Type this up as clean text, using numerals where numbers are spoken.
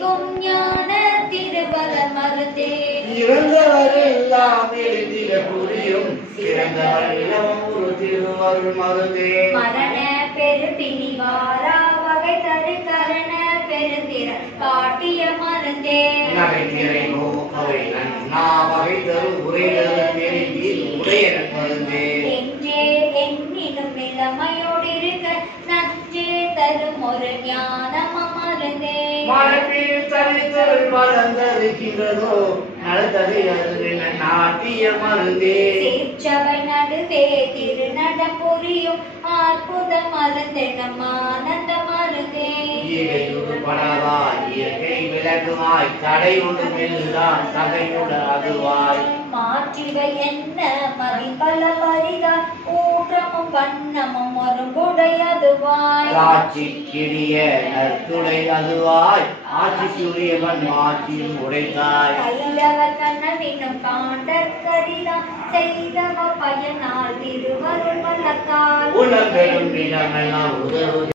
நீக்கும் ஞான திருவளர் மருந்தே இறந்தவர் எல்லாம் எழுதிட புரியும் இறந்தவர் இளம் ஒரு திருவருள் மருந்தே மரண பெருபிணி வாரா வகை தரு கரண பெருந்திர காட்டிய மருந்தே நகைத்திரை நோக்கவை நன்னா வகை தரும் உரைதரு நெருங்கில் உடைய மருந்தே எங்கே எண்ணினும் இளமையோடு இருக்க நஞ்சே தரும் ஒரு ஞானம் மருந்தே மரபில் தனித்தல் வளர்ந்திருக்கிறதோ நடந்தது அது நாட்டிய மருந்தே சீர்ச்சபை நடுவே திருநடம் புரியும் அற்புத மருந்தெனும் ஆனந்த மருந்தே படவாய் இயற்கை விளக்குமாய் தடை ஒன்று மெல்லுதான் தகையுட அதுவாய் மாற்றிவை என்ன மதிப்பல பரிதா ஊற்றமும் வண்ணமும் மறுபுடையதுவாய் ஆட்சி கிடிய நற்துடை அதுவாய் ஆட்சிக்குரியவன் மாற்றியும் உடைத்தாய் கைலவர் கண்ணவினும் காண்ட கரிதா செய்தவ பயனால் திருவருள் வளர்த்தால் உலகெழும் நிலமெல்லாம் உதவு